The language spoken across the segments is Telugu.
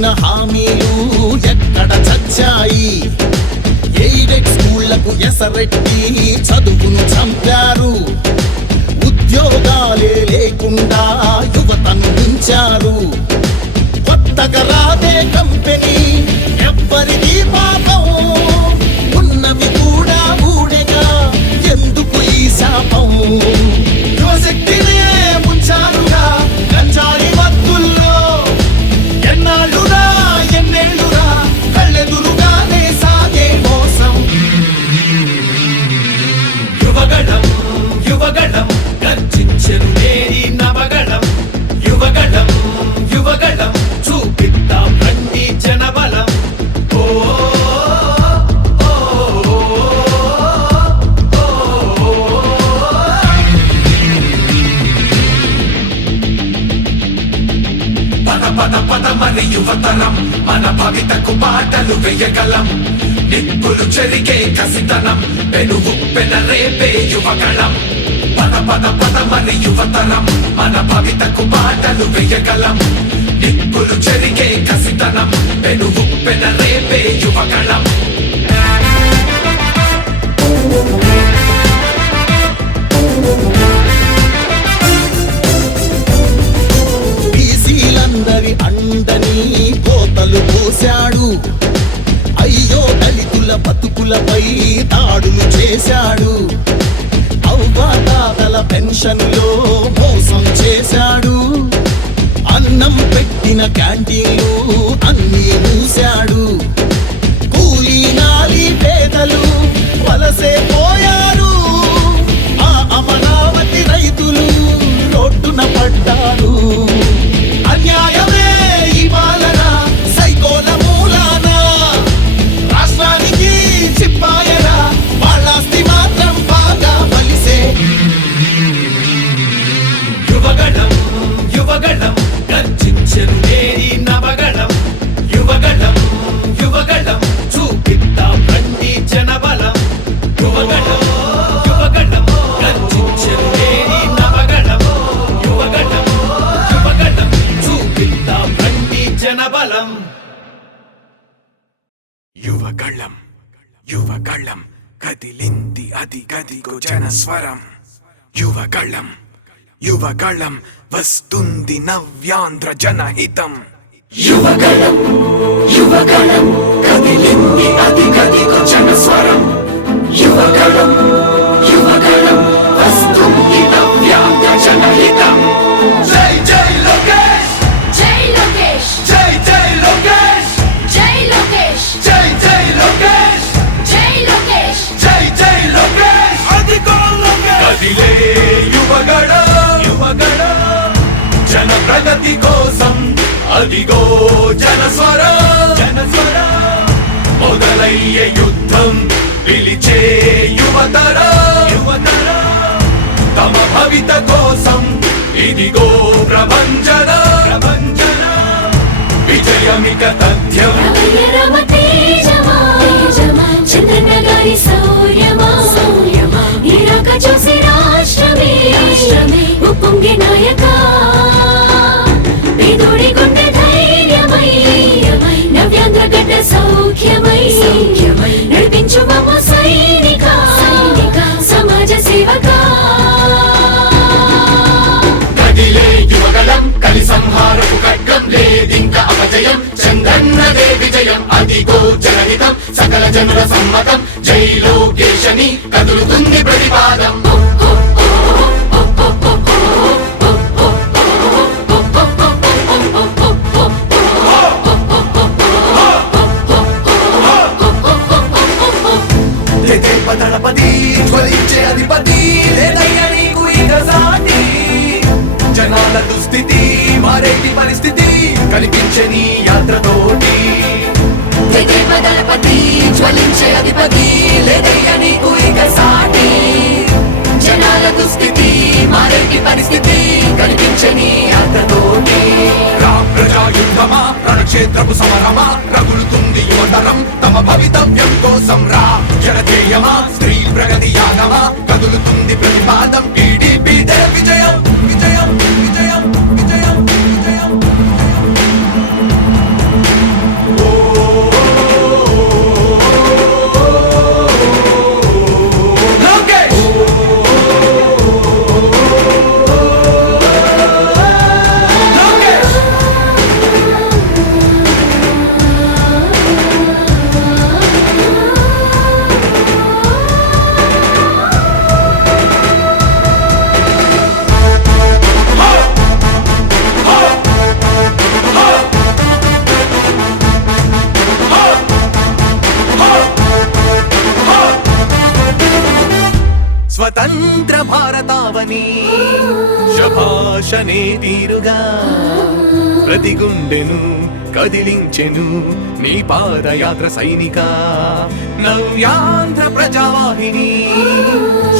ఇచ్చిన హామీలు ఎక్కడ చచ్చాయి? ఎయిడెడ్ స్కూళ్లకు ఎసరెట్టి చదువును చంపారు. ఉద్యోగాలే లేకుండా యువతను మించారు. కొత్తగా రాదే కంపెనీ ఎవ్వరిది పాపం, ఉన్నవి కూడా ఊడెగా ఎందుకు ఈ శాపం? యువశక్తినే ముంచారుగా గంజాయి మత్తుల్లో, ఎన్నాళ్ళురా ఎన్నేళ్ళురా కళ్ళెదురుగానే సాగే మోసం. యువగళం యువగళం గర్జించెను నేరి నవగళం. యువగళం యువగళం చూపిద్దాం రండి జనబలం. ఓ పద పద పద మరి యువతరం, మన భవితకు పాటలు వేయగలం. నిప్పులు చెరిగే కసితనం, పెనుగు పెనరేపే యువగళం. పద పద పద మరి యువతరం, మన భవితకు పాటలు వేయగలం. నిప్పులు చెరిగే కసితనం, పెనుగు పెనరేపే యువగళం. బీసీలందరి అండని కోతలు పోశాడు. అయ్యో దళితుల బతుకులపై దాడులు చేశాడు. అవ్వాతాతల పెన్షన్లో మోసం చేశాడు. అన్నం పెట్టిన క్యాంటీన్లు అన్నీ మూశాడు. కూలీ నాలి పేదలు వలసే పోయారు. ఆ అమరావతి రైతులు రోడ్డున పడ్డారు. అన్యాయమే ఈ పాలన సైకోల మూలాన, రాష్ట్రానికి చిప్పాయరా వాళ్ళాస్తి మాత్రం బాగా బలిసే. యువగళం యువగళం గర్జించెను నేరి నవగళం. యువగళం యువగళం చూపిద్దాం రండి జనబలం. యువగళం యువగళం గర్జించెను నేరి నవగళం. యువగళం యువగళం చూపిద్దాం రండి జనబలం. యువగళం యువగళం కదిలింది అది గదిగో జనస్వరం. యువగళం యువగళం వస్తుంది నవ్యాంధ్ర జనహితం. యువగళం యువగళం కదిలింది అది గదిగో జనస్వరం. యువగళం యువగళం వస్తుంది నవ్యాంధ్ర జనహితం. జై జై లోకేష్, జై లోకేష్, జై జై లోకేష్, జై లోకేష్, జై జై లోకేష్, జై లోకేష్, జై జై లోకేష్. అదిగో లోకేష్ కదిలే యువగళం యువగళం జన ప్రగతి కోసం. అదిగో జనస్వరం జనస్వరం మొదలయ్యే యుద్ధం పిలిచే యువతరం యువతరం. తమ భవిత కోసం ఇదిగో ప్రభంజనం ప్రభంజనం. విజయమిక తథ్యం. రమయ రమ తేజమా, చంద్రన్న గారి శౌర్యమా, నీరాక చూసి రాష్ట్రమే ఉప్పొంగే నాయక. పేదోడి గుండె ధైర్యమై, నవ్యాంధ్ర గడ్డ సౌఖ్యమై, నడిపించు మమ్మ సైనిక సమాజ సేవక. కదిలే యువగళం కలి సంహారపు ఖడ్గం, లేదింక అపజయం చంద్రన్నదే విజయం. అదిగో జనహితం సకల జనుల సమ్మతం. జై లోకేశని కదులుతుంది ప్రతిపాదం. దళపతి జ్వలించే అధిపతి, లేదయ్య నీకు ఇక సాటి. జనాల దుస్థితి మారేటి పరిస్థితి కనిపించే నీ యాత్రతోటి. దళపతి జ్వలించే అధిపతి, లేదయ్య నీకు ఇక సాటి. జనాల దుస్థితి మారేటి పరిస్థితి కనిపించే నీ యాత్రతోటి. ప్రజాయుద్ధమా రణక్షేత్రపు సమరమా, రగులుతుంది యువతరం తమ భవితవ్యం కోసం. రా జనజేయమా స్త్రీ ప్రగతి యాగమా, కదులుతుంది ప్రతిపాదం. టీడీపీ విజయం విజయం విజయం విజయం విజయం. అనే తీరుగా ప్రతి గుండెను కదిలించెను నీ పాదయాత్ర సైనిక నవ్యాంధ్ర ప్రజావాహిని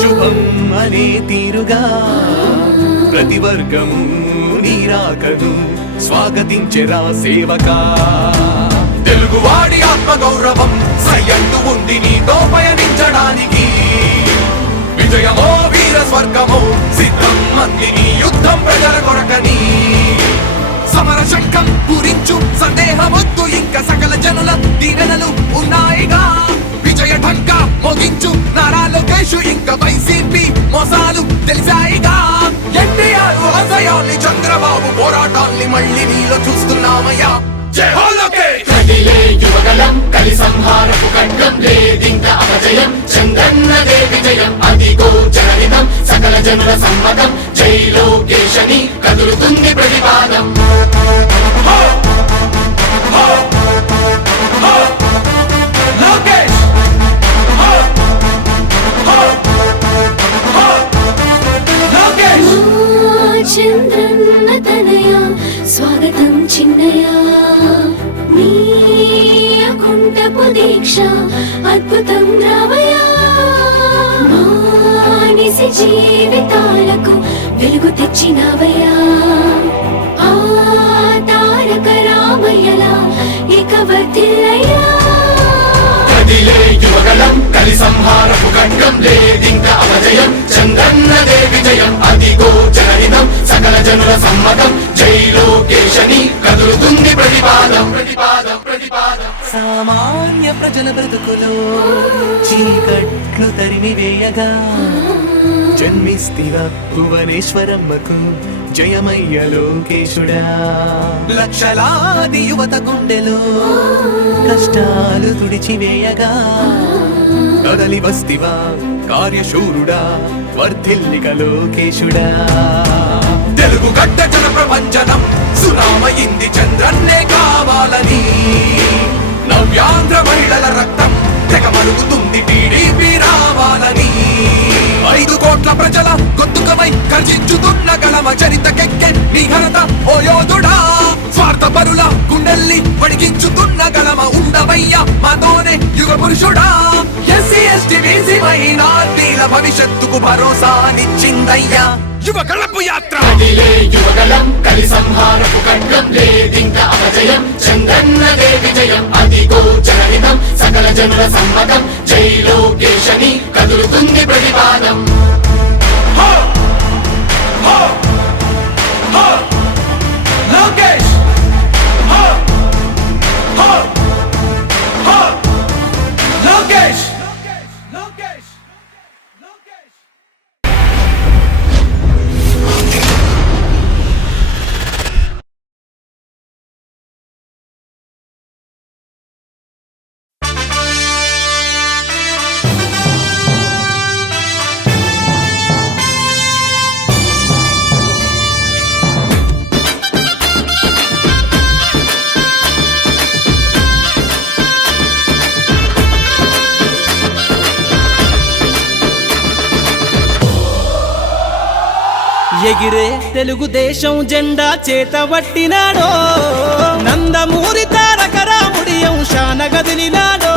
శుభం అనే తీరుగా ప్రతి వర్గము నీరాకను స్వాగతించెరా సేవకా తెలుగువాడి ఆత్మగౌరవం సయ్యంటూ ఉంది నీతో పయనించడానికి విజయమో వీర స్వర్గమో సిద్ధం మందిని యుద్ధం ప్రజల కొరకని సమర శంఖం పూరించు సందేహమొద్దు ఇంకా సకల జనుల దీవెనలు ఉన్నాయిగా విజయ ఢంకా మోగించు నారా లోకేష్ ఇంకా వైసీపీ మోసాలు తెలిసాయిగా ఎన్టీఆర్ ఆశయాల్ని చంద్రబాబు పోరాటాల్ని మళ్ళీ నీలో చూస్తున్నామయ్యా జై హో లోకేష్ కదిలే యువగలం కలి సంహారపు ఖడ్గం లేదింక అపజయం చంద్రన్నదే విజయం అదిగో జనహితం సకల జనుల సమ్మతం జై లోకేశని కదులుతుంది ప్రతిపాదం లోకేష్ లోకేష్ చంద్రన్న తనయ స్వాగతం చిన్నయ నీ అకుంఠపు దీక్ష అద్భుతం రావయ మానిసి జీవితాలకు వెలుగు తెచ్చినవయ్యా ఆ తారక రామయ్యలా ఇక వర్ధిల్లయ్యా కదిలే యువగలం కలి సంహారపు ఖడ్గం లేదింక అపజయం చంద్రన్నదే విజయం అదిగో జనహితం సకల జనుల సమ్మతం జై లోకేశని కదులుతుంది ప్రతిపాదం ప్రతిపాదం ప్రతిపాదం సామాన్య ప్రజల బ్రతుకులో చీకట్లు తరిమి వేయగా జన్మిస్తివా భువనేశ్వరమ్మకు జయమయ్య లోకేశుడా లక్షలాది యువత గుండెలో కష్టాలు తుడిచివేయగా కదలి వస్తివా కార్యశూరుడా వర్ధిల్లిక లోకేశుడా తెలుగు గడ్డ జన ప్రపంచనం సునామయింది చంద్రన్నే కావాలని నవ్యాంధ్ర మహిళల రక్తం తెగమలుగుతుంది టీడీపీ రావాలని 5 కోట్ల ప్రజల గొంతుకమై గర్జించుతున్న గలమ చరితకెక్కె నీ ఘనత ఓ యోధుడా స్వార్థ పరుల గుండెల్ని వడిగించుతున్న గలమ ఉండవయ్య మాతోనే యుగ పురుషుడా ఎస్సీ ఎస్టీ బీసీ మైనార్టీల భవిష్యత్తుకు భరోసానిచ్చిందయ్యా యువగళపు యాత్ర కదిలే యువగలం కలి సంహారపు ఖడ్గం లేదింక అపజయం చంద్రన్నదే విజయం అదిగో జనహితం సకల జనుల సమ్మతం జై లోకేశని కదులుతుంది ప్రతిపాదం లోకేష్ లోకేష్ లోకేష్ లోకేష్ ఎగిరే తెలుగుదేశం జెండా చేతబట్టినాడో నందమూరి తారక రాముడి అంశాన గదిలినాడో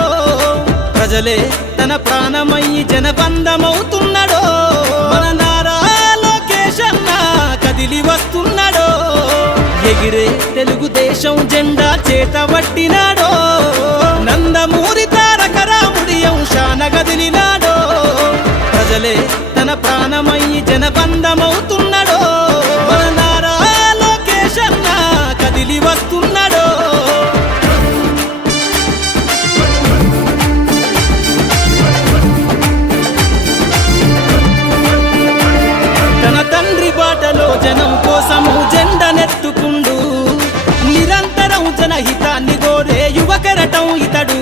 ప్రజలే తన ప్రాణమయ్యి జనబంధమవుతున్నాడో మన నారా లోకేశన్న కదిలి వస్తున్నాడో ఎగిరే తెలుగుదేశం జెండా చేతబట్టినాడో నందమూరి తారక రాముడి అంశాన గదిలినాడో ప్రజలే తన ప్రాణమయ్యి జనబంధమవుతున్నాడో మన నారా లోకేశన్న కదిలి వస్తున్నాడో తన తండ్రి బాటలో జనం కోసము జెండనెత్తుకుండు నిరంతరం జనహితాన్ని కోరే యువకరటం ఇతడు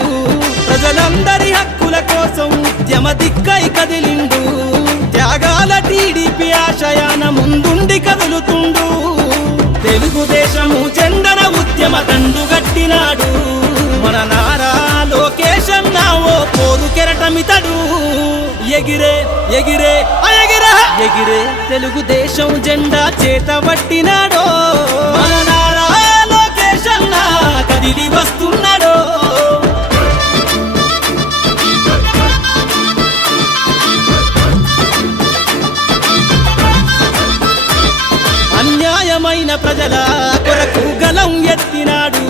ప్రజలందరి హక్కుల కోసం ఉద్యమ దిక్కై కదిలిండు త్యాగాల టీడీపీ ఆశయాన ముందుండి కదులుతుండు తెలుగుదేశము జెండన ఉద్యమ దండు గట్టినాడు మన నారా లోకేశన్న ఓ పోరు కెరటమితడు ఎగిరే ఎగిరే ఎగిరే ఎగిరే తెలుగుదేశం జెండా చేతబట్టినాడో మన నారా లోకేష్ అన్న కదిలి వస్తున్నాడో అన్యాయమైన ప్రజల కొరకు గలం ఎత్తినాడు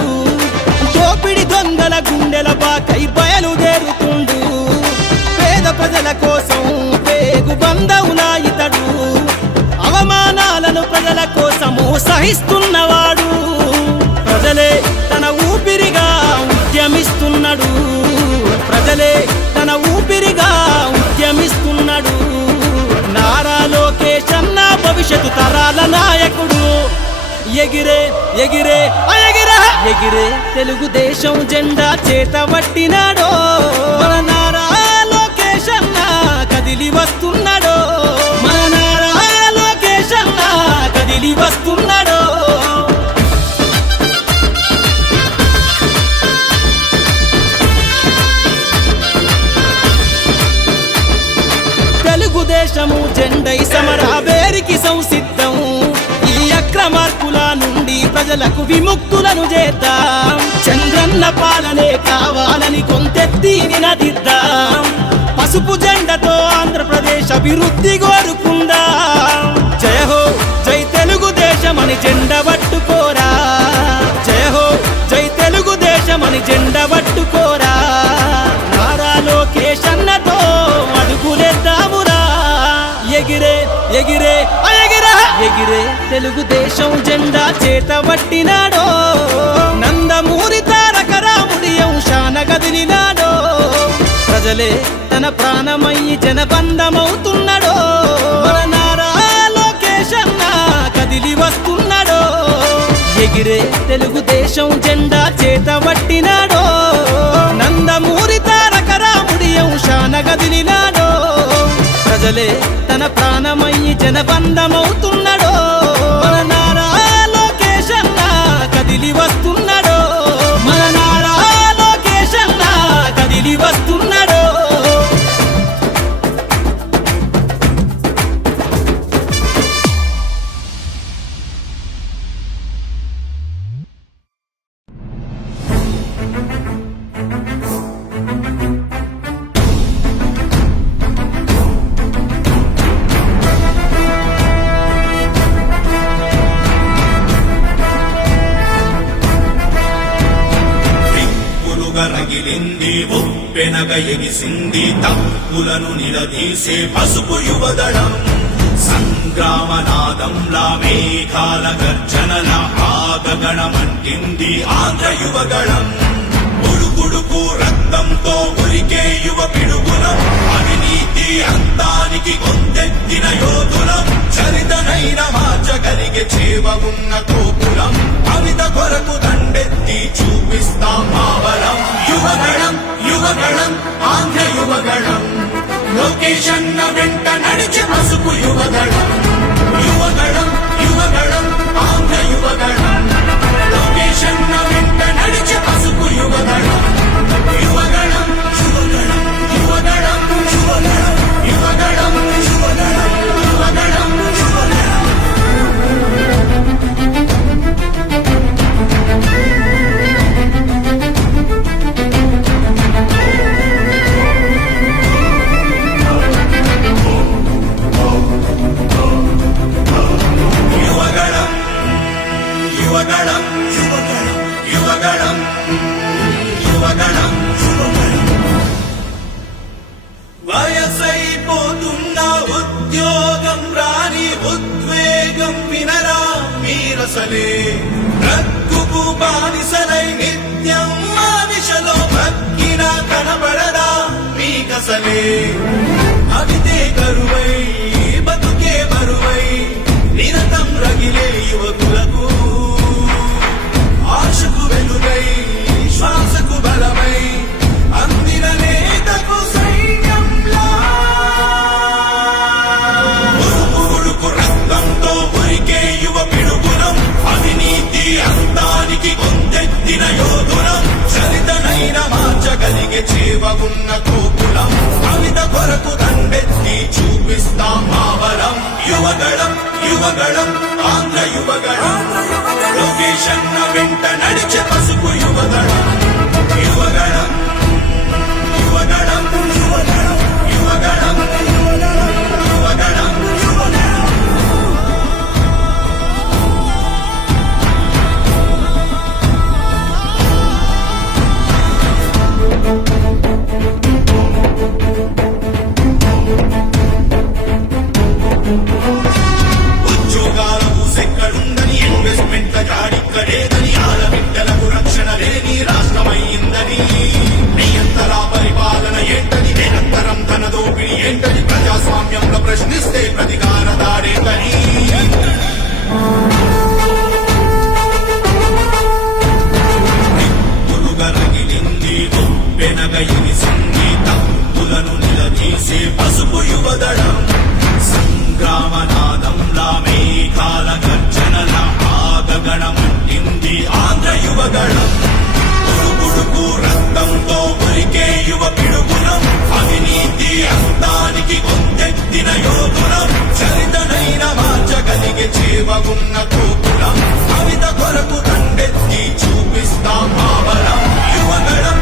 దోపిడి దొంగల గుండెల బాకై బయలుదేరుతుండు పేద ప్రజల కోసం పేగు బంధవులా ఇతడు అవమానాలను ప్రజల కోసము సహిస్తున్నవాడు ప్రజలే తన ఊపిరిగా ఉద్యమిస్తున్నాడు ప్రజలే తన ఊపిరిగా ఉద్యమిస్తున్నాడు నారా లోకేష్ అన్న భవిష్యత్తు తరాల నాయకుడు ఎగిరే ఎగిరే ఎగిరే ఎగిరే తెలుగుదేశం జెండా చేతబట్టినాడో మన నారా లోకేష్ అన్న కదిలి వస్తున్నాడో మన నారా లోకేష్ అన్న కదిలి వస్తున్నాడో తెలుగుదేశము జెండై సమరావేరికి సంసిద్ధం ఈ అక్రమార్కుల నుండి ప్రజలకు విముక్తులను చేద్దాం చంద్రన్న పాలనే కావాలని కొంతెత్తి నినదిద్దాం పసుపు జెండతో ఆంధ్రప్రదేశ్ అభివృద్ధి కోరుకుందాం జయ హో జై తెలుగుదేశం అని జెండ పట్టుకోరా జయ హో జై తెలుగుదేశం అని జెండ పట్టుకోరా నారా లోకేష్ అన్నతో అడుగులేద్దామురా ఎగిరే ఎగిరే ఎగిరే ఎగిరే తెలుగుదేశం జెండా చేతబట్టినాడో నందమూరి తారక రాముడి అంశాన కదిలినాడో ప్రజలే తన ప్రాణమయ్యి జనబంధమవుతున్నాడో మన నారా లోకేష్ అన్న కదిలి వస్తున్నాడో ఎగిరే తెలుగుదేశం జెండా చేతబట్టినాడో నందమూరి తారక రాముడి అంశాన కదిలినాడో ప్రజలే తన ప్రాణమయ్యి జనబంధమవుతున్నాడో మన నారా లోకేష్ అన్న కదిలి వస్తున్నాడో మన నారా లోకేష్ అన్న కదిలి వస్తున్నాడో రగిలింది ఉప్పెనగ ఎగిసింది తప్పులను నిలదీసే పసుపు యువదళం సంగ్రామనాదంలా మేఘాల గర్జనల ఆగగణమంటింది ఆంధ్ర యువగళం ఉడుకుడుకు రక్తంతో ఉరికే యువ పిడుగులం అవినీతి అంతానికి కొందెత్తిన యోధులం చరితనైన మార్చగలిగే చేవ ఉన్న తోపులం కవిత కొరకు దండెత్తి చూపిస్తాం మావలం యువగళం యువగళం ఆంధ్ర యువగళం లోకేష్ అన్న వెంట నడిచే పసుపు యువగళం యువగళం యువగళం ఆంధ్ర యువగళం లోకేష్ అన్న వెంట నడిచే పసుపు యువగళం యువగళం యువగళం యువగళం యువగళం యువగళం యువగళం యువగళం యువగళం యువగళం యువగళం యువగళం యువగళం వయసైపోతున్న ఉద్యోగం రాని ఉద్వేగం వినరా మీరసలే రక్కుకు బానిసలై నిత్యం మానిషలో భక్కిన కనబడరా మీకసలే అవితే కరువై బతుకే బరువై నిరతం రగిలే యువకులకు ఆశకు వెలుగై శ్వాసకు బలమై అందిన నేతకు సైన్యంలా ఉడుకు రక్తంతో ఉరికే యువ పిడుగులం అవినీతి అంతానికి కొందెత్తిన యోధులం చరితనైన మార్చగలిగే చేవ ఉన్న తోపులం కవిత కొరకు దండెత్తి చూపిస్తాం మావలం యువగళం ఆంధ్ర యువగళం లోకేష్ అన్న వెంట నడిచే పసుపు యువగళం యువగళం యువగళం యువగళం యువగళం యువగళం ఉద్యోగాల ఊసెక్కడుందని ఇన్వెస్ట్మెంట్ల జాడిక్కడేదని ఆడబిడ్డలకు రక్షణ లేని రాష్ట్రమయ్యిందని నియంతర పరిపాలన ఏంటని నిరంతరం ధన దోపిడీ ఏంటని ప్రజాస్వామ్యంలో ప్రశ్నిస్తే ప్రతికార దాడేంటని రగిలింది వెనగయిని సంగీతం పులను నిలదీసే పసుపు యువదళం సంగ్రామనాదంలా మేఘాల గర్జనల ఆగగణమంటింది ఆంధ్ర యువగళం ఉడుకుడుకు రక్తంతో ఉరికే యువ పిడుగులం అవినీతి అంతానికి కొందెత్తిన యోధులం చరితనైన మార్చగలిగే చేవగున్న తోపులం కవిత కొరకు దండెత్తి చూపిస్తాం భావలం యువగళం